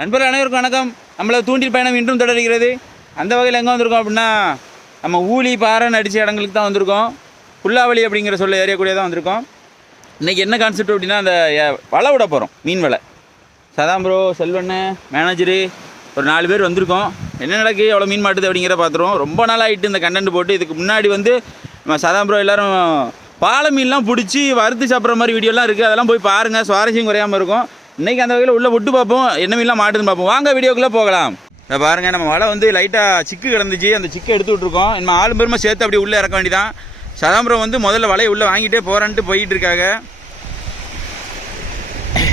நண்பர்கள் அனைவருக்கும் வணக்கம். நம்மள தூண்டில் பயணம் இன்றும் தொடர்கிறது. அந்த வகையில் எங்கே வந்திருக்கோம் அப்படின்னா நம்ம ஊலி பாறைன்னு அடித்த இடங்களுக்கு தான் வந்திருக்கோம். புல்லாவளி அப்படிங்கிற சொல்ல ஏரியாக்குள்ளே தான் வந்திருக்கோம். இன்றைக்கி என்ன கான்செப்ட் அப்படின்னா அந்த வலை விட போகிறோம் மீன் வலை. சதாம் ப்ரோ செல்வண்ணு மேனேஜரு ஒரு நாலு பேர் வந்திருக்கோம். என்ன நடக்கு எவ்வளோ மீன் மாட்டுது அப்படிங்கிற பார்த்துருவோம். ரொம்ப நாள் ஆகிட்டு இந்த கண்டென்ட் போட்டு இதுக்கு முன்னாடி வந்து நம்ம சதாம் ப்ரோ எல்லோரும் பாலை மீன்லாம் பிடிச்சி வறுத்து சாப்பிட்ற மாதிரி வீடியோலாம் இருக்குது அதெல்லாம் போய் பாருங்கள் சுவாரஸ்யம் குறையாமல் இருக்கும். இன்றைக்கி அந்த வகையில் உள்ளே விட்டு பார்ப்போம். என்ன மீன்லாம் மாட்டுதுன்னு பார்ப்போம். வாங்க வீடியோக்குள்ளே போகலாம். இப்போ பாருங்கள் நம்ம வலை வந்து லைட்டாக சிக்கு கிடந்துச்சு. அந்த சிக்கை எடுத்து விட்ருக்கோம் நம்ம ஆளும் பெருமை சேர்த்து அப்படியே உள்ளே இறக்க வேண்டியதான் சதாம்பரம் வந்து முதல்ல வலையை உள்ளே வாங்கிட்டே போகிறான்ட்டு போயிட்டு இருக்காங்க.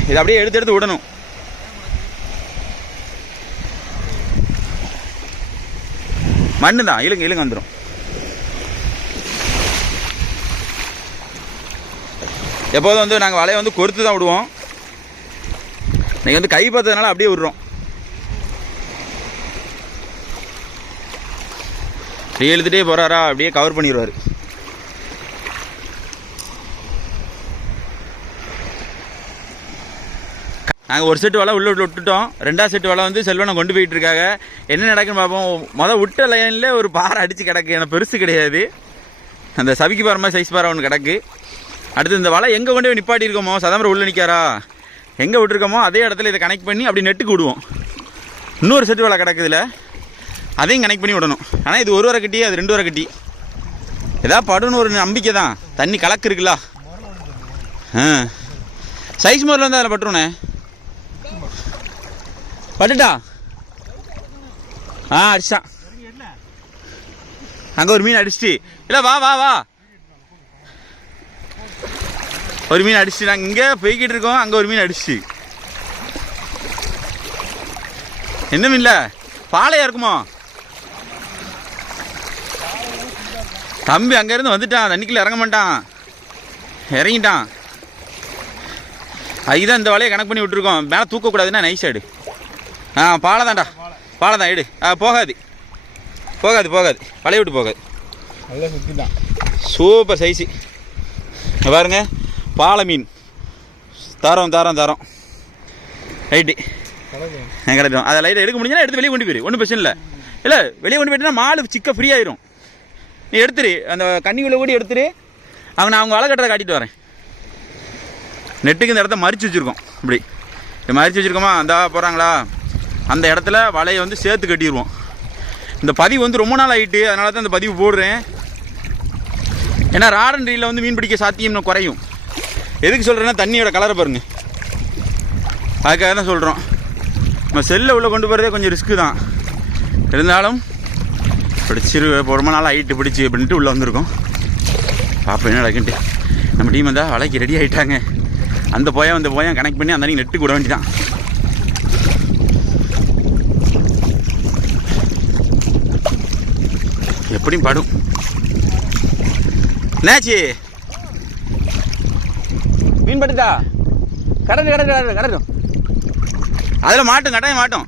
இதை அப்படியே எடுத்து எடுத்து விடணும். மண்ணு தான் இழுங்க இழுங்க வந்துடும் எப்போதும் வந்து நாங்கள் வலையை வந்து கொறுத்து தான் விடுவோம். நீங்கள் வந்து கை பார்த்ததுனால அப்படியே விடுறோம். அப்படியே இழுத்துட்டே போகிறாரா அப்படியே கவர் பண்ணிடுவார். நாங்கள் ஒரு செட்டு வலை உள்ள விட்டுட்டோம். ரெண்டாவது செட்டு வலை வந்து செல்வனை கொண்டு போயிட்டு இருக்காங்க. என்ன நடக்குன்னு பார்ப்போம். மொதல் விட்ட லைனில் ஒரு பாறை அடித்து கிடக்கு. எனக்கு பெருசு கிடையாது. அந்த சபிக்கு பாறை மாதிரி சைஸ் பாறை ஒன்று கிடக்கு. அடுத்து இந்த வலை எங்கே கொண்டு போய் நிப்பாட்டியிருக்கோமோ? சதம்பரம் உள்ளே நிற்காரா எங்கே விட்டுருக்கோமோ அதே இடத்துல இதை கனெக்ட் பண்ணி அப்படி நெட்டுக்கு விடுவோம். இன்னொரு செட்டு வலை கிடக்குதுல அதையும் கனெக்ட் பண்ணி விடணும். ஆனால் இது ஒரு வரை கட்டி அது ரெண்டு வரை கட்டி. ஏதாவது படுன்னு ஒரு நம்பிக்கை தான். தண்ணி கலக்கு இருக்குல்ல. ஆ. சைஸ் முதல்ல வந்து அதில் பட்டுருண்ணே பட்டுட்டா? ஆ அடிச்சான் அங்கே ஒரு மீன் அடிச்சிட்டு. இல்லை வா வா வா. ஒரு மீன் அடிச்சு நாங்கள் இங்கே போய்கிட்டு இருக்கோம் அங்கே ஒரு மீன் அடிச்சு. என்ன மீன்ல? பாலையா இருக்குமோ? தம்பி அங்கேருந்து வந்துட்டான் தண்ணிக்குள்ள இறங்க மாட்டான். இறங்கிட்டான். அதுதான் இந்த வலையை கணக்கு பண்ணி விட்டுருக்கோம். மேலே தூக்கக்கூடாதுன்னா நைஸ் ஆடு ஆ பாலை தான்டா. பாலை தான் எடு. ஆ போகாது. போகாது போகாது. வலையை விட்டு போகாது. நல்ல சுத்தி தான் சூப்பர் சைஸு. இங்க பாருங்க. பாலை மீன் தரோம் தரோம். தரோம் ரைட்டு கிடைக்கும் அதை லைட்டை எடுக்க முடிஞ்சுன்னா எடுத்து வெளியே கொண்டு போயிரு. ஒன்றும் பிரச்சனை இல்லை. இல்லை வெளியே கொண்டு போயிட்டுனா மாலு சிக்க ஃப்ரீ ஆயிரும். நீ எடுத்துரு. அந்த கன்னிக்குள்ளே கூட எடுத்துரு. அவங்க நான் அவங்க வலை கட்டுறதை காட்டிட்டு வரேன். நெட்டுக்கு இந்த இடத்த மறிச்சு வச்சுருக்கோம். இப்படி. மறிச்சு வச்சுருக்கோமா? அந்த போகிறாங்களா அந்த இடத்துல வலையை வந்து சேர்த்து கட்டிடுவோம் இந்த பதிவு வந்து ரொம்ப நாள் ஆகிட்டு அதனால தான் இந்த பதிவு போடுறேன். ஏன்னா ராடன் ரீலில் வந்து மீன் பிடிக்க சாத்தியம் இன்னும் குறையும். எதுக்கு சொல்கிறேன்னா தண்ணியோட கலரை பாருங்கள் அதுக்காக தான் சொல்கிறோம் நம்ம செல்லை உள்ளே கொண்டு போகிறதே கொஞ்சம் ரிஸ்க்கு தான். இருந்தாலும் பிடிச்சிரு ரொம்ப நாள் ஹைட்டு பிடிச்சி அப்படின்ட்டு உள்ளே வந்திருக்கோம். பார்ப்போம் என்ன நடக்குன்ட்டு. நம்ம டீம் வந்தால் வலைக்கு ரெடி ஆகிட்டாங்க அந்த போயா அந்த போயா கனெக்ட் பண்ணி அந்த அன்னைக்கு நெட்டு கூட வேண்டிதான். எப்படியும் படும். என்னாச்சு? மீன் பட்டுதா கடல் கடல் கடல் கடலும் அதில் மாட்டும் கட்டாயம் மாட்டும்.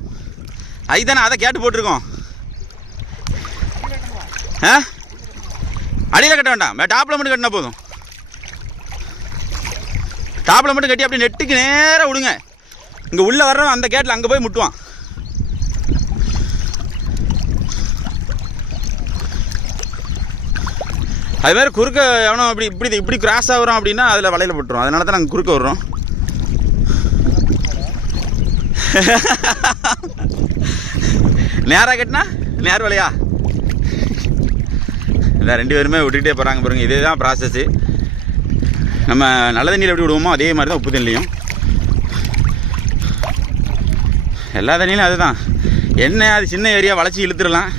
அதுதானே அதை கேட்டு போட்டிருக்கோம். ஆ? அடியில் கட்ட வேண்டாம். டாப்பில் மட்டும் கட்டினா போதும். டாப்பில் மட்டும் கட்டி அப்படியே நெட்டுக்கு நேராக விடுங்க. இங்கே உள்ளே வர்றவன் அந்த கேட்டில் அங்கே போய் முட்டுவான். அது மாதிரி குறுக்க எவனோ இப்படி இப்படி இப்படி கிராஸ் ஆகுறோம் அப்படின்னா அதில் வலையில் போட்டுரும். அதனால தான் நாங்கள் குறுக்க வர்றோம் நேராக கட்டினா? நேர் வலையா இல்லை ரெண்டு பேருமே விட்டுக்கிட்டே போகிறாங்க பாருங்க. இதே தான் ப்ராசஸ்ஸு நம்ம நல்ல தண்ணியில் எப்படி விடுவோமோ அதே மாதிரி தான் உப்பு தண்ணிலையும். எல்லா தண்ணியிலும் அதுதான். என்ன அது சின்ன ஏரியா வளைச்சி இழுத்துடலாம்.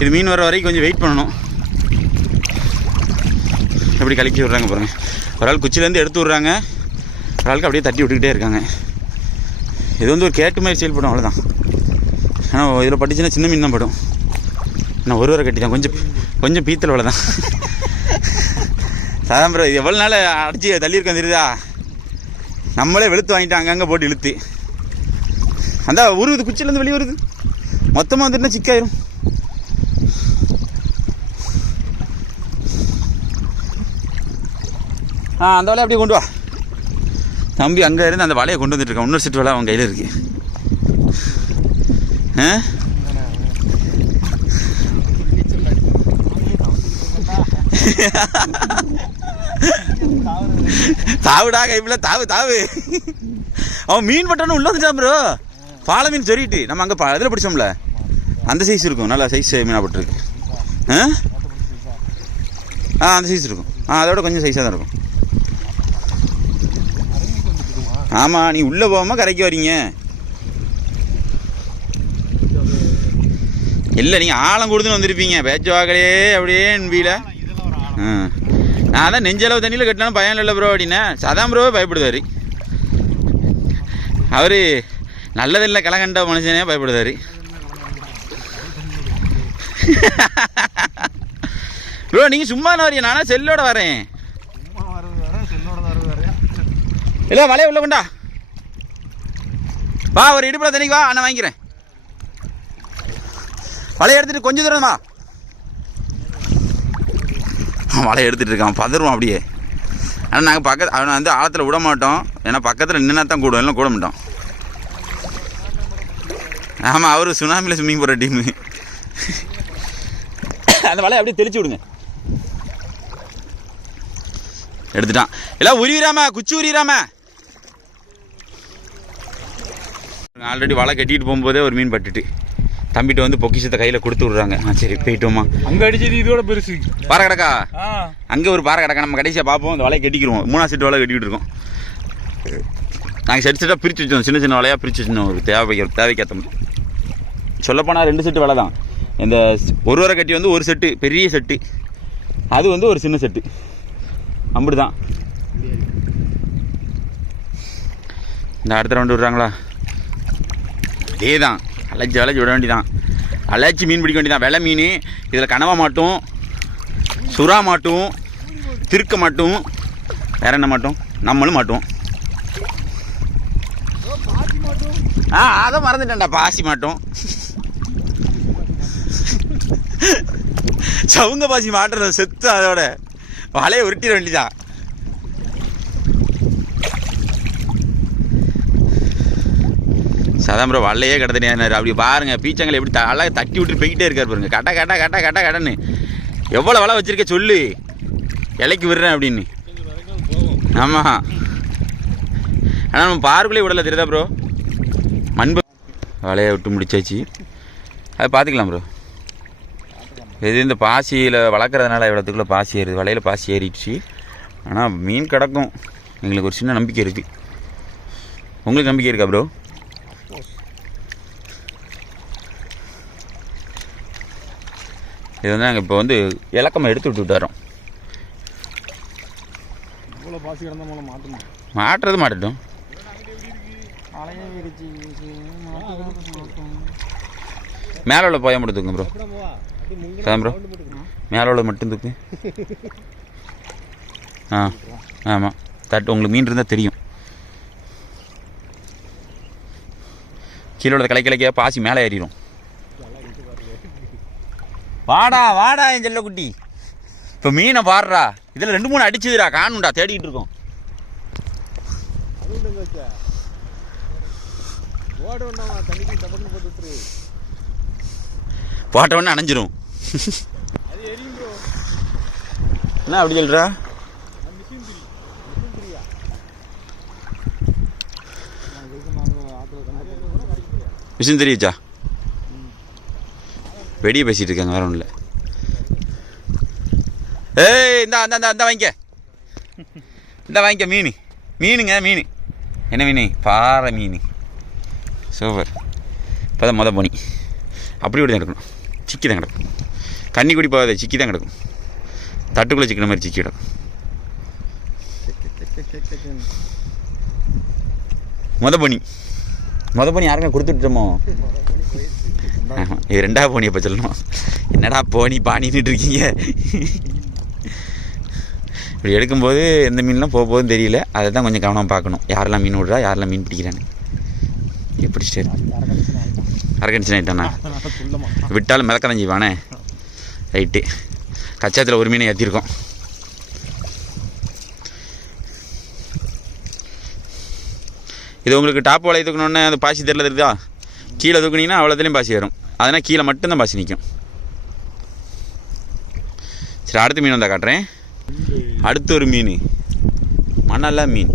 இது மீன் வர வரைக்கும் கொஞ்சம் வெயிட் பண்ணணும். அப்படி கலக்கி விட்றாங்க பாருங்கள் ஒரு ஆள் குச்சிலேருந்து எடுத்து விட்றாங்க. ஒரு ஆளுக்கு அப்படியே தட்டி விட்டுக்கிட்டே இருக்காங்க. இது வந்து ஒரு கேட்டு மாதிரி செயல்படும் அவ்வளோதான் ஆனால் இதில் பட்டுச்சுன்னா சின்ன மீன் தான் படும். நான் ஒரு வரை கட்டி தான் கொஞ்சம் கொஞ்சம் பீத்தல் அவ்வளோதான் சாதாரண சாதாரண இது எவ்வளோ நாள் அடிச்சு தள்ளியிருக்கோம் தெரியுதா? நம்மளே வெளுத்து வாங்கிட்டோம் அங்கங்கே போட்டு இழுத்து. அந்த உருவுது குச்சிலேருந்து வெளியே வருது. மொத்தமாக வந்துட்டுனா சிக்காயிரும். ஆ அந்த வலையை அப்படியே கொண்டு வா. தம்பி அங்கே இருந்து அந்த வலையை கொண்டு வந்துட்டுருக்கான் இன்னொரு சிட்டு வலை அவன் கையில் இருக்கு. ஆ? தாவுடா கைப்பில் தாவு தாவு. அவன் மீன் பட்டானு உள்ள வந்துட்டான் ப்ரோ பாலை மீன் சொரிட்டு நம்ம அங்கே இதில் பிடிச்சோம்ல. அந்த சைஸ் இருக்கும். நல்லா சைஸ் மீனாக பட்டிருக்கு. ஆ? ஆ அந்த சைஸ் இருக்கும். ஆ அதோட கொஞ்சம் சைஸாக தான் இருக்கும். ஆமாம் நீ உள்ளே போகாமல் கரைக்கு வரீங்க. இல்லை நீங்கள் ஆழம் கொடுத்துன்னு வந்திருப்பீங்க. பேச்சு வாக்கலே அப்படியே வீல. ஆ. நான் தான் நெஞ்சளவு தண்ணியில் கட்டினாலும் பயம் இல்லை ப்ரோ அப்படின்னா. சதாம் ப்ரோவே பயப்படுவார். அவர் நல்லதில்லை கலகண்ட மனுஷனே பயப்படுவார். ப்ரோ நீங்கள் சும்மா வரீங்க நானா செல்லோட வரேன். இல்லை வலைய உள்ள கொண்டா. வா ஒரு இடுப்புல தண்ணிக்கு வா நான் வாங்கிக்கிறேன். வலையை எடுத்துகிட்டு கொஞ்சம் தூரம் வா. வலையை எடுத்துகிட்டு இருக்கான் பதறுவான் அப்படியே. ஆனால் நாங்கள் பக்கத்து அவனை வந்து ஆழத்தில் விட மாட்டோம். ஏன்னா பக்கத்தில் நின்னா தான் கூடும் இல்லை கூட மாட்டோம். ஆமாம் அவர் சுனாமியில் ஸ்விம்மிங் போகிற டீமு அந்த வலையை அப்படியே தெளிச்சு விடுங்க. எடுத்துட்டான். எல்லாம் உருவிராம குச்சி உரியிராம ஆல்ரெடி வலை கட்டிட்டு போகும்போதே ஒரு மீன் பட்டுட்டு. தம்பிட்ட வந்து பொக்கிஷத்தை கையில் கொடுத்து விட்றாங்க. ஆ சரி போயிட்டோமா அங்க அடிச்சது இதோட பெருசு. பாறை கிடக்கா? அங்கே ஒரு பாறை கிடக்கா? நம்ம கடைசியாக பார்ப்போம். இந்த வலையை கட்டிக்கிறோம் மூணாவது செட்டு வலை கட்டிக்கிட்டு இருக்கோம். நாங்கள் செட் செட்டாக பிரித்து வச்சோம் சின்ன சின்ன வலையாக பிரித்து வச்சிருந்தோம். ஒரு தேவை தேவைக்கேற்ற சொல்லப்போனால் ரெண்டு செட்டு வலை தான். இந்த ஒரு வரை கட்டி வந்து ஒரு செட்டு பெரிய செட்டு. அது வந்து ஒரு சின்ன செட்டு. அப்படி தான் இந்த அடுத்த ரவுண்டு விடுறாங்களா? இதே தான் அலைச்சி அலைச்சி விட வேண்டியதான். அலைச்சி மீன் பிடிக்க வேண்டியதான். விலை மீன் இதில் கனவா மாட்டும் சுறா மாட்டும் திருக்க மாட்டும் வேற என்ன மாட்டோம்? நம்மளும் மாட்டோம். ஆ அதை மறந்துட்டேன்டா. பாசி மாட்டோம். சவுங்க பாசி மாட்டுறது செத்து அதோட. வலையை உருட்டிட வேண்டியதான். சதாம் ப்ரோ வல்லையே கிடத்தனியாரு அப்படி பாருங்கள் பீச்சங்களை எப்படி அழகாக தட்டி விட்டு போய்கிட்டே இருக்கார் பாருங்க. கட்ட கட்ட கட்ட கட்ட கடன்னு. எவ்வளோ வலை வச்சிருக்க சொல்லு. இலைக்கு விடுறேன் அப்படின்னு. ஆமாம் ஆனால் நம்ம பார்க்குள்ளே விடலை தெரியுதா ப்ரோ? மண்பு வலையை விட்டு முடிச்சாச்சு. அது பார்த்துக்கலாம் ப்ரோ. இது இந்த பாசியில் வளர்க்குறதுனால இவ்வளோத்துக்குள்ளே பாசி ஏறுது. வலையில் பாசி ஏறிடுச்சு. ஆனால் மீன் கிடக்கும். எங்களுக்கு ஒரு சின்ன நம்பிக்கை இருக்குது உங்களுக்கு நம்பிக்கை இருக்கா ப்ரோ? இது வந்து நாங்கள் இப்போ வந்து இலக்கமாக எடுத்து விட்டு விட்டாரோம் இவ்வளோ பாசி கிடந்த மூலம் மாட்டுமா? மாட்டுறது மாட்டட்டும். மேலே உள்ள போய மட்டும் ப்ரோ ப்ரோ மேலே உள்ள மட்டும் தூக்கு ஆ ஆமாம் தட்டு உங்களுக்கு மீன் இருந்தால் தெரியும். கீழே உள்ள கிளை கிளைக்க பாசி மேலே ஏறிடும் வாடா வாடா என் செல்லக்குட்டி இப்போ மீனை பாடுறா இதில் ரெண்டு மூணு அடிச்சுதுடா காணும்டா தேடிக்கிட்டு இருக்கோம். போட்ட உடனே அணைஞ்சிரும். என்ன அப்படி சொல்கிறா மிஷின் விஷயம் தெரியுச்சா வெடியை பேசிகிட்டு இருக்காங்க வேற ஒன்றும் இல்லை ஏய் இந்தா அந்த அந்த வாங்கிக்க. இந்த வாங்கிக்க மீன். மீனுங்க மீன். என்ன மீன்? பாறை மீன். சூப்பர். இப்போ தான் மொதல் போனி. அப்படி இப்படி தான் கிடக்கணும். சிக்கி தான் கிடக்கும். கண்ணி குடி போகாத சிக்கி தான் கிடக்கும். தட்டுக்குள்ளே சிக்கின மாதிரி சிக்கி கிடக்கும். மொத பனி. மொத பனி யாருங்க கொடுத்துட்டோமோ? இது ரெண்டாவது போனி எப்போ சொல்லணும். என்னடா போனி பாணின்னுட்டு இருக்கீங்க? இப்படி எடுக்கும்போது எந்த மீன்லாம் போக போதும் தெரியல. அதை தான் கொஞ்சம் கவனமாக பார்க்கணும். யாரெல்லாம் மீன் விடுறா யாரெல்லாம் மீன் பிடிக்கிறான்னு. எப்படி சரி அரகன்சன் ஆகிட்டானா விட்டாலும் மிதக்கதான் செய்வானே ரைட்டு. கச்சாத்தில் ஒரு மீனை ஏற்றிருக்கோம் இது உங்களுக்கு டாப் வளையத்துக்கணுன்னு அந்த பாசி தெரியல தெரியுதா? கீழே தூக்குனீங்கன்னா அவ்வளோத்துலேயும் பாசி வரும் அதனால் கீழே மட்டும்தான் பாசி நிற்கும் சரி அடுத்த மீன் வந்தால் காட்டுறேன். அடுத்து ஒரு மீன். மணல்ல மீன்.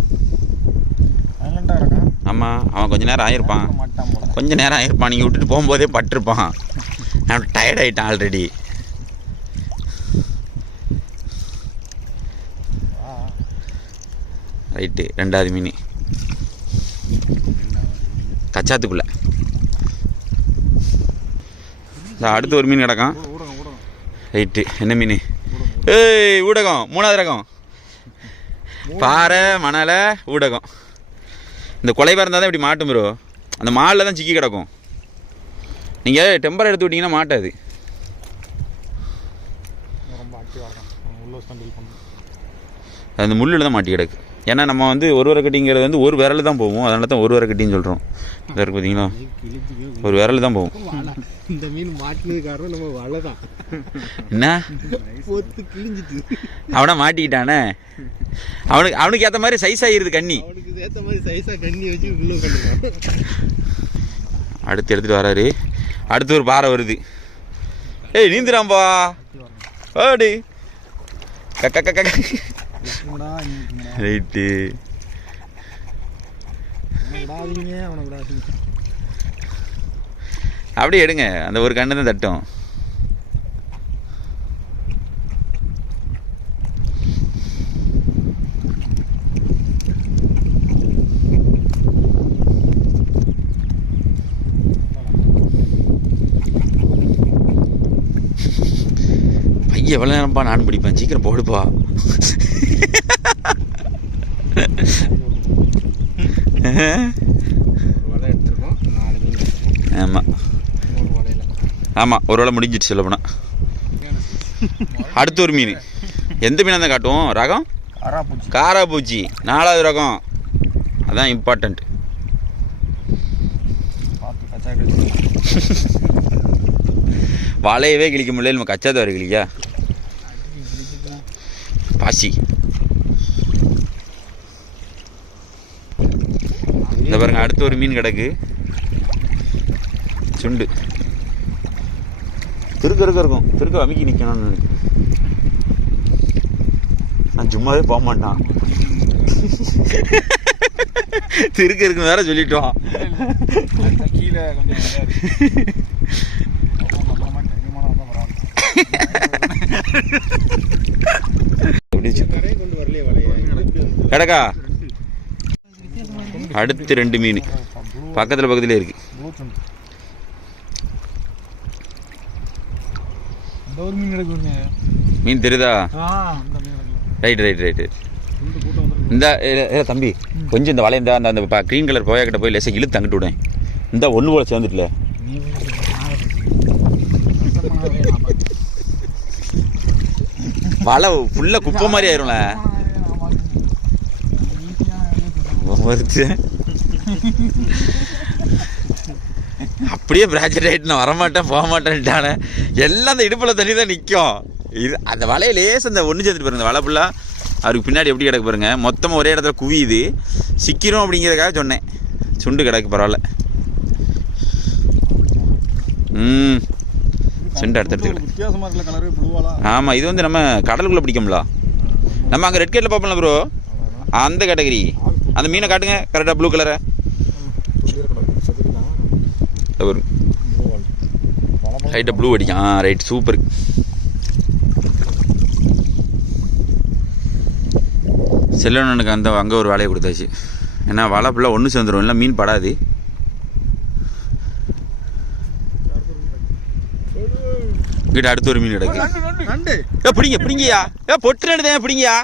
ஆமாம் அவன் கொஞ்சம் நேரம் ஆயிருப்பான். கொஞ்சம் கொஞ்ச நேரம் ஆயிருப்பான். நீங்கள் விட்டுட்டு போகும்போதே பட்டிருப்பான். நான் டயர்ட் ஆகிட்டான் ஆல்ரெடி ரைட்டு ரெண்டாவது மீன். கச்சாத்துக்குள்ள. இந்த அடுத்து ஒரு மீன் ஊடகம் ரைட்டு என்ன மீன்? ஏய் ஊடகம் மூணாவது ரகம். பாறை மணலை ஊடகம். இந்த கொலைபாக இருந்தால் தான் இப்படி மாட்டும் ப்ரோ அந்த மாலில் தான் சிக்கி கிடக்கும். நீங்கள் டெம்பர் எடுத்து விட்டிங்கன்னா மாட்டாது. அந்த முள்ளில் தான் மாட்டி கிடக்கு. ஏன்னா நம்ம வந்து ஒரு வர கட்டிங்கிறது வந்து ஒரு விரல் தான் போகும். அதனால தான் ஒரு வர கட்டின்னு சொல்கிறோம் இதாக இருக்கு பார்த்தீங்களா ஒரு விரல் தான் போகும். இந்த மீன் மாட்டினது காரணம் நம்ம வலை தான். என்ன? அவனை மாட்டிக்கிட்டானே? அவனுக்கு அவனுக்கு ஏற்ற மாதிரி சைஸ் ஆகிருது கண்ணி. அவனுக்கு ஏற்ற மாதிரி சைஸாக கண்ணி வச்சு உள்ள அடுத்து எடுத்துகிட்டு வராரு. அடுத்து ஒரு பாறை வருது. ஏய் நீந்துறாம்பா ஓடி கக்க கக்க ரைட்டு. அவனை அப்படியே எடுங்க. அந்த ஒரு கண்ணு தான் தட்டும். பையன் எவ்வளோ நேரம்ப்பா நானும் பிடிப்பேன்? சீக்கிரம் போடுப்பா. ஆமாம் ஆமாம் ஒரு வேளை முடிஞ்சிட்டு சொல்ல போனால் அடுத்து ஒரு மீன். எந்த மீனாக தான் காட்டுவோம்? ரகம்? காராபூச்சி நாலாவது ரகம். அதான் இம்பார்ட்டண்ட் வலையவே கிழிக்க முடியல நம்ம கச்சாத வர கிளிக்கா பாசி. இந்த பாருங்க அடுத்து ஒரு மீன் கிடக்கு. சுண்டு. திருக்க இருக்க இருக்கும். திருக்க அமுக்கி நிற்கணும்னு நான் சும்மாவே போக மாட்டான். திருக்க இருக்கு வேற சொல்லிட்டோம். கீழே கொஞ்சம் இதா இருக்கு. அப்புறமா தைரியமான வந்தா பரவாயில்ல. எப்படி வச்சு- கரையை கொண்டு வரலையே வலையை கிடக்கா அடுத்து ரெண்டு மீன். பக்கத்தில் பக்கத்துலேயே இருக்கு. இந்த ஒரு மீன் தெரியுதா? எடுக்கல ரைட் ரைட் ரைட். இந்த தம்பி கொஞ்சம் இந்த வலை இந்த அந்த க்ரீன் கலர் போயா கிட்ட போய் லேசாக இழுத்து அங்கிட்டு விடேன் இந்த ஒன்று போல சேர்ந்துட்டுல. வலை ஃபுல்லாக குப்பை மாதிரி ஆயிரும்ல. வருது அப்படியே பிராஜெட் ஆகிட்டு நான் வரமாட்டேன் போக மாட்டேன்ட்டானே எல்லாம் அந்த இடுப்பில் தண்ணி தான் நிற்கும் இது அந்த வலையை அந்த ஒன்று சேர்த்துட்டு பாருங்க வலை ஃபுல்லாக அவருக்கு பின்னாடி எப்படி கிடக்கு பாருங்க. மொத்தமாக ஒரே இடத்துல குவியுது சிக்கிறோம் அப்படிங்கிறதுக்காக சொன்னேன். சுண்டு கிடக்கு பரவாயில்ல. ம். சுண்டு அடுத்தடுத்து கிடக்கு வித்தியாசமா இருக்கல கலரு ப்ளூவாலா ஆமாம் இது வந்து நம்ம கடலுக்குள்ளே பிடிக்கும்ல. நம்ம அங்கே ரெட் கேட்டில் பார்ப்போம்ல ப்ரோ அந்த கேட்டகரி அந்த மீனை காட்டுங்க. கரெக்டாக ப்ளூ கலரை ஒரு லைட்டாக ப்ளூ அடிக்கும். ஆ ரைட் சூப்பர் செல்லவனுக்கு அந்த அங்கே ஒரு வேலையை கொடுத்தாச்சு. ஏன்னா வலை ஃபுல்லாக ஒன்று சேர்ந்துடும் இல்லை மீன் படாது. கிட்ட அடுத்து ஒரு மீன் கிடக்கு. நண்டு ஏ பிடிங்க பிடிங்கயா ஏ பொட்டு நடுதே பிடிங்கயா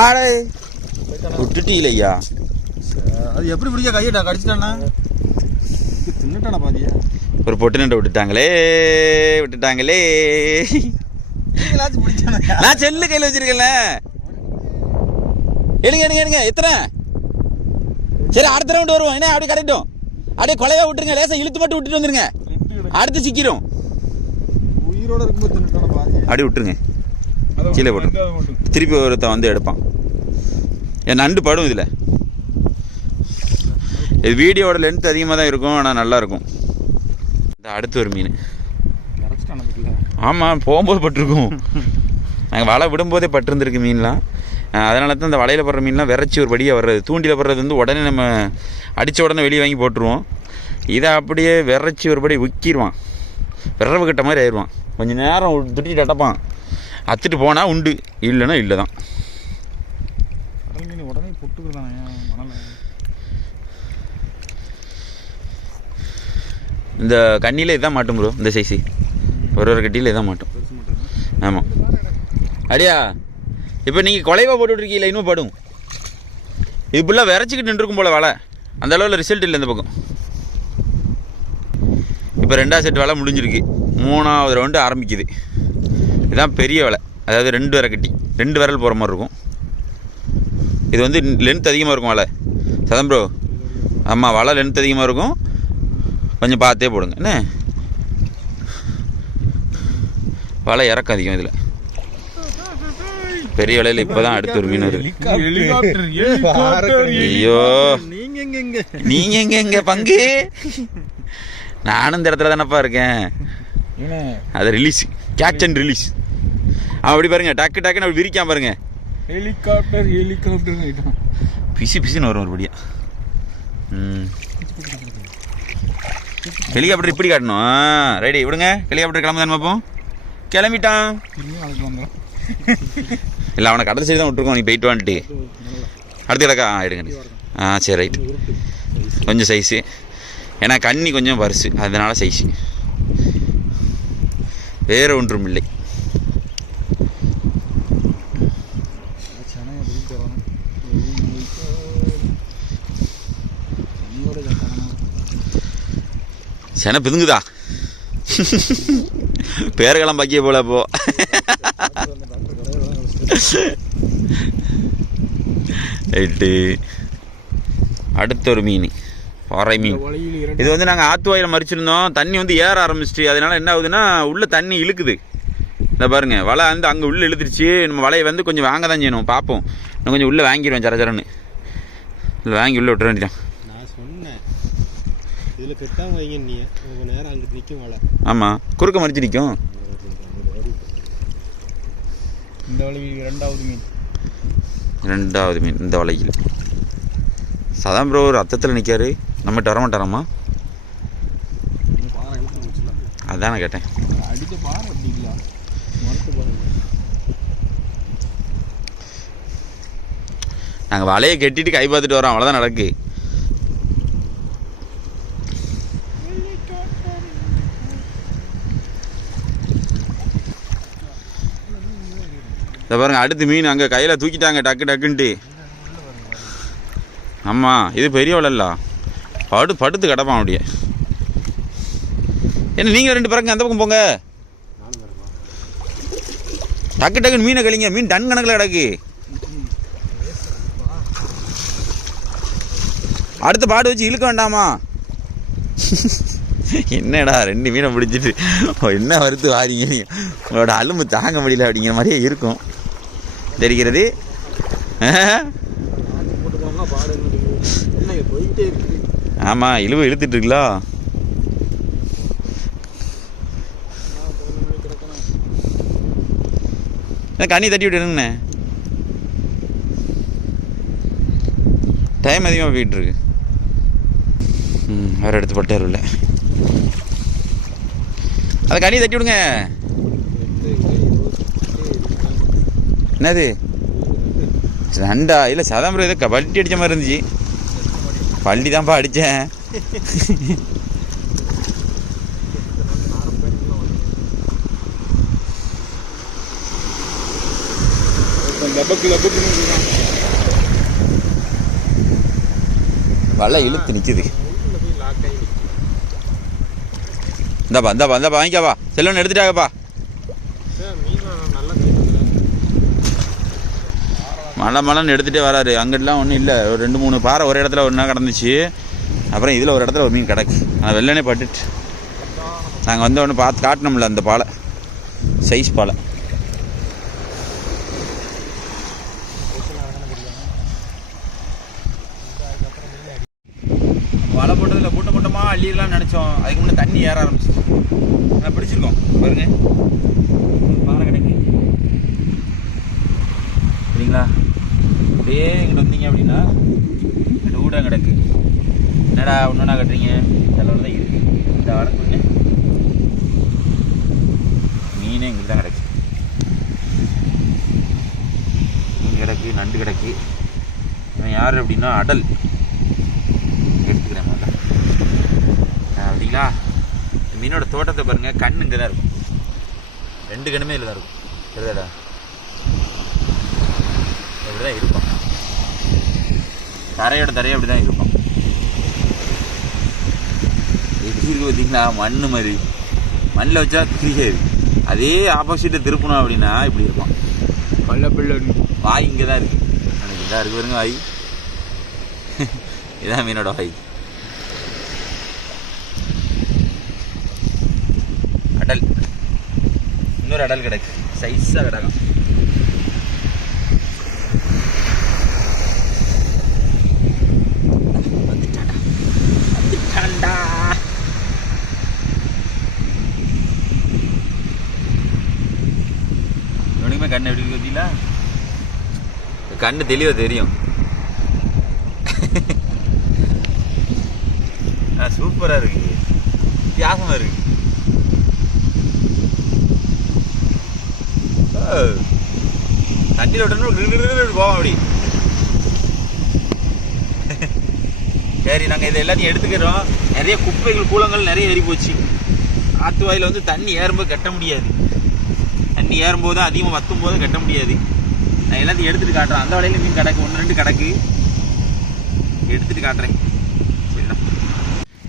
ஆடே. விட்டுட்டீங்களையா அது எப்படி பிடிக்க கையிட்ட கடிச்சிட்டானா? தின்னுட்டானா பாதியா? ஒரு பொட்டு நண்டை விட்டுட்டாங்களே விட்டுட்டாங்களே. நான் செல்லு கையில் வச்சிருக்கேன்ல. எடுங்க எடுங்க எடுங்க. எத்தனை? சரி அடுத்த ரவுண்டு வருவோம். என்ன அப்படியே கிடைக்கட்டும் அப்படியே கொலையா விட்டுருங்க. லேசா இழுத்து மட்டும் விட்டுட்டு வந்துருங்க. அடுத்து சிக்கிரும். உயிரோட இருக்கும்போது அப்படியே விட்டுருங்க. கீழே போட்டு. திருப்பி ஒருத்தன் வந்து எடுப்பான். என் நண்டு படும் இதில். இது வீடியோட லென்த் அதிகமாக தான் இருக்கும் ஆனால் நல்லாயிருக்கும் இந்த அடுத்து ஒரு மீன். ஆமாம் போகும்போது பட்டிருக்கும். நாங்கள் வலை விடும்போதே பட்டிருந்துருக்கு மீன்லாம். அதனால தான் இந்த வலையில் படுற மீன்லாம் விரைச்சி ஒரு படியாக வர்றது. தூண்டியில் படுறது வந்து உடனே நம்ம அடித்த உடனே வெளியே வாங்கி போட்டுருவோம். இதை அப்படியே விரைச்சி ஒரு படி உக்கிடுவான் விரவு கட்ட மாதிரி ஆயிடுவான். கொஞ்சம் நேரம் திட்டிட்டு அடைப்பான். அத்துட்டு போனால் உண்டு. இல்லைன்னா இல்லை தான் மணலை. இந்த கண்ணியில் இதான் மாட்டும் ப்ரோ இந்த சைஸு ஒரு ஒரு கட்டியில் இதான் மாட்டும். ஆமாம் அடியா இப்போ நீங்கள் கொலைவா போட்டுட்ருக்கீங்களா இன்னும் படும். இது ஃபுல்லாக விரைச்சிக்கிட்டு நின்றுருக்கும் போல வலை. அந்த அளவில் ரிசல்ட் இல்லை இந்த பக்கம். இப்போ ரெண்டாவது செட் வலை முடிஞ்சிருக்கு. மூணாவது ரவுண்டு ஆரம்பிக்குது. இதுதான் பெரிய வலை. அதாவது ரெண்டு வரை கட்டி ரெண்டு விரல் போகிற மாதிரி இருக்கும். இது வந்து லென்த் அதிகமாக இருக்கும் வலை சதம் ப்ரோ ஆமாம் வலை லென்த் அதிகமாக இருக்கும். கொஞ்சம் பார்த்தே போடுங்க. என்ன? வலை இறக்கம் அதிகம் இதில். பெரிய வலையில் இப்போ தான் அடுத்த ஒரு மீன் வருது. ஐயோ. நீங்க எங்க எங்க? நீங்க எங்க எங்க? பங்கு? நானும் இந்த இடத்துல தானப்பா இருக்கேன். அது ரிலீஸ் கேட்ச் அண்ட் ரிலீஸ் அவன் அப்படி பாருங்க டக்கு டக்குன்னு அப்படி விரிக்காம பாருங்க. ஹெலிகாப்டர் ஹெலிகாப்டர் பிசு பிசுன்னு வரும் ஒருபடியா ம். ஹெலிகாப்டர் இப்படி காட்டணும். ரெடி விடுங்க. ஹெலிகாப்டர் கிளம்புதான்னு பார்ப்போம் கிளம்பிட்டான். இல்லை அவனை கடல் சைடு தான் விட்டுருக்கோம். நீ போயிட்டு வந்துட்டு அடுத்து கிடக்கா? எடுங்க ஆ சரி ரைட் கொஞ்சம் சைஸு ஏன்னா கண்ணி கொஞ்சம் பரிசு. அதனால சைஸு வேறு ஒன்றும் இல்லை. சென பிதுங்குதா? பேர்களம் பாக்கிய போல போ ரைட்டு அடுத்த ஒரு மீன். பாறை மீன். இது வந்து நாங்கள் ஆத்து வாயில மறிச்சிருந்தோம். தண்ணி வந்து ஏற ஆரம்பிச்சிட்டு அதனால என்ன ஆகுதுன்னா உள்ள தண்ணி இழுக்குது. இந்த பாருங்க வலை வந்து அங்கே உள்ள இழுத்துருச்சு. நம்ம வலையை வந்து கொஞ்சம் வாங்க தான் செய்யணும். பார்ப்போம். இன்னும் கொஞ்சம் உள்ளே வாங்கிடுவேன் சர சரன்னு இல்லை வாங்கி உள்ளே விட்டுற வேண்டியதான் இதில் கெட்டாம வைங்க நீ உங்க நேரம் அங்கிட்டு நிற்கும் மழை ஆமாம் குறுக்க மறிச்சு நிற்கும் இந்த வழியில் இரண்டாவது மீன். ரெண்டாவது மீன் இந்த வலையில் சதாம் ப்ரோ ரத்தத்தில் நிற்காரு நம்மகிட்ட வர மாட்டாராம்மா அதான் நான் கேட்டேன். அடித்த பாறை மரத்து பாருங்க. நாங்கள் வலையை கட்டிட்டு கை பார்த்துட்டு வரோம். அவ்வளோதான் நடக்கு. இதை பாருங்கள் அடுத்து மீன் அங்கே கையில் தூக்கிட்டாங்க டக்கு டக்குன்ட்டு. ஆமாம் இது பெரிய வலைல்ல படு படுத்து கிடப்பான் அப்படியே. என்ன நீங்கள் ரெண்டு பேருங்க அந்த பக்கம் போங்க. டக்கு டக்குன்னு மீனை கழிங்க மீன் டன் கணக்கில் கிடக்கு. அடுத்த பாடு வச்சு இழுக்க வேண்டாமா? என்னடா ரெண்டு மீனை பிடிச்சிட்டு. என்ன வறுத்து வாரீங்க உங்களோட அலும்பு தாங்க முடியல அப்படிங்கிற மாதிரியே இருக்கும். தெரிகிறது. ஆமாம் இழுவை இழுத்துட்டு இருக்குல்ல கண்ணி தட்டி விட்டுருங்கண்ணே டைம் அதிகமாக போயிட்டு இருக்கு ம் வேறு எடுத்து பட்டார் இல்லை அதை கண்ணி தட்டி விடுங்க. என்னது? ரெண்டா? இல்லை சதாம்பரம் ஏதோ க- பல்ட்டி அடித்த மாதிரி இருந்துச்சு. பள்ளி தான்ப்பா அடித்தேன் வலை இழுத்து நிற்குது இந்தாப்பா இந்தாப்பா இந்தாப்பா வாங்கிக்காப்பா. செல்வன் எடுத்துட்டாங்கப்பா சார் மீன் நல்லா கிடைக்குதுல மழை மழைன்னு எடுத்துகிட்டே வராரு. அங்கிட்டலாம் ஒன்றும் இல்லை. ஒரு ரெண்டு மூணு பாறை ஒரு இடத்துல ஒன்றா கிடந்துச்சு. அப்புறம் இதில் ஒரு இடத்துல ஒரு மீன் கிடக்கு. ஆனால் வெள்ளனே பட்டுட்டு. நாங்கள் வந்த ஒன்று பார்த்து காட்டினோம்ல அந்த பாலை. சைஸ் பாலை. தள்ளிடலாம்னு நினச்சோம். அதுக்கு முன்னே தண்ணி ஏற ஆரம்பிச்சு நான் பிடிச்சிருக்கோம். பாருங்க. பாறை கிடக்கு. சரிங்களா? அப்படியே இங்கிட்ட வந்தீங்க அப்படின்னா இந்த கிடக்கு. என்னடா ஒன்றுனா கட்டுறீங்க? இதெல்லாம் தான் இருக்குது இந்த வடக்குன்னு மீனே எங்களுக்கு தான் கிடக்கு. மீன் கிடக்கு நண்டு கிடக்கு. இவன் யார் அப்படின்னா அடல். எடுத்துக்கிறேன் முதல்ல. அப்படிங்களா? இந்த மீனோட தோட்டத்தை பாருங்கள் கண் இங்கே தான் இருக்கும். ரெண்டு கண்ணுமே இதில் தான் இருக்கும். தெரியாதா இப்படி தான் இருக்கும். தரையோட தரையை அப்படி தான் இருக்கும். எப்படி இருக்கு பார்த்தீங்களா? மண் மாதிரி. மண்ணில் வச்சா தெரியாது. அதே ஆப்போசிட்டை திருப்பணும் அப்படின்னா இப்படி இருக்கும். கள்ளப்பிள்ளன்னு வாய் இங்கே தான் இருக்கு. எனக்கு இதாக இருக்கு பாருங்க வாய். இதான் மீனோட வாய். அடல். இன்னொரு அடல் கிடக்கு. சைஸாக கிடக்கும். இவனுக்குமே கண்ணு எப்படி பார்த்தீங்களா கண்ணு தெளிவாக தெரியும். சூப்பராக இருக்கு. வித்தியாசமாக இருக்கு. ஓ, தண்ணியில் விட்டணும் போவோம் அப்படி. சரி நாங்கள் இதை எல்லாத்தையும் எடுத்துக்கிறோம். நிறைய குப்பைகள் கூலங்கள் நிறைய ஏறி போச்சு ஆத்து வாயில் வந்து தண்ணி ஏறும்போது கட்ட முடியாது. தண்ணி ஏறும்போது அதிகமாக வத்தும் போது கட்ட முடியாது. நான் எல்லாத்தையும் எடுத்துட்டு காட்டுறேன். அந்த வலையில மீன் கிடக்கு. ஒன்று ரெண்டு கிடக்கு. எடுத்துட்டு காட்டுறேன். சரிண்ணா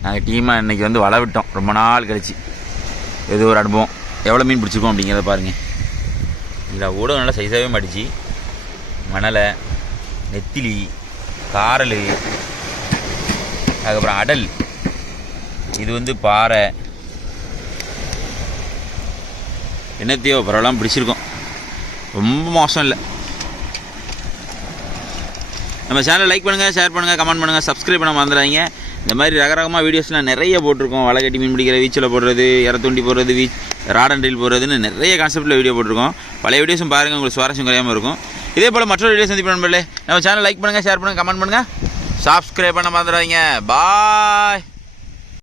நாங்கள் டீமாக இன்னைக்கு வந்து வலை விட்டோம். ரொம்ப நாள் கழிச்சு. இது ஒரு அனுபவம். எவ்வளோ மீன் பிடிச்சிருக்கோம் அப்படிங்கிறத பாருங்கள் இதில் ஊடகம் நல்லா சைஸாகவே மாட்டிச்சு. மணலை நெத்திலி காரல் அதுக்கப்புறம் அடல். இது வந்து பாறை. என்னத்தையோ பரவாயில்லாம பிடிச்சிருக்கோம். ரொம்ப மோசம் இல்லை. நம்ம சேனலை லைக் பண்ணுங்கள் ஷேர் பண்ணுங்கள் கமெண்ட் பண்ணுங்கள் சப்ஸ்கிரைப் பண்ண மறந்துடாதீங்க. இந்த மாதிரி ரகரகமாக வீடியோஸ்லாம் நிறைய போட்டிருக்கோம். வலை கட்டி மீன் பிடிக்கிற வீச்சில் போடுறது இறத்துண்டி போடுறது வீச் ராடன் ரீல் போடுறதுன்னு நிறைய கான்செப்ட்டில் வீடியோ போட்டிருக்கோம். பழைய வீடியோஸும் பாருங்கள் உங்களுக்கு சுவாரஸ்யம் குறையாமல் இருக்கும். இதே போல் மற்றொரு வீடியோ சந்திப்பு நண்பர்களே. நம்ம சேனல் லைக் பண்ணுங்கள் ஷேர் பண்ணுங்கள் கமெண்ட் பண்ணுங்கள் சப்ஸ்கிரைப் பண்ண மறந்துடாதீங்க. பாய்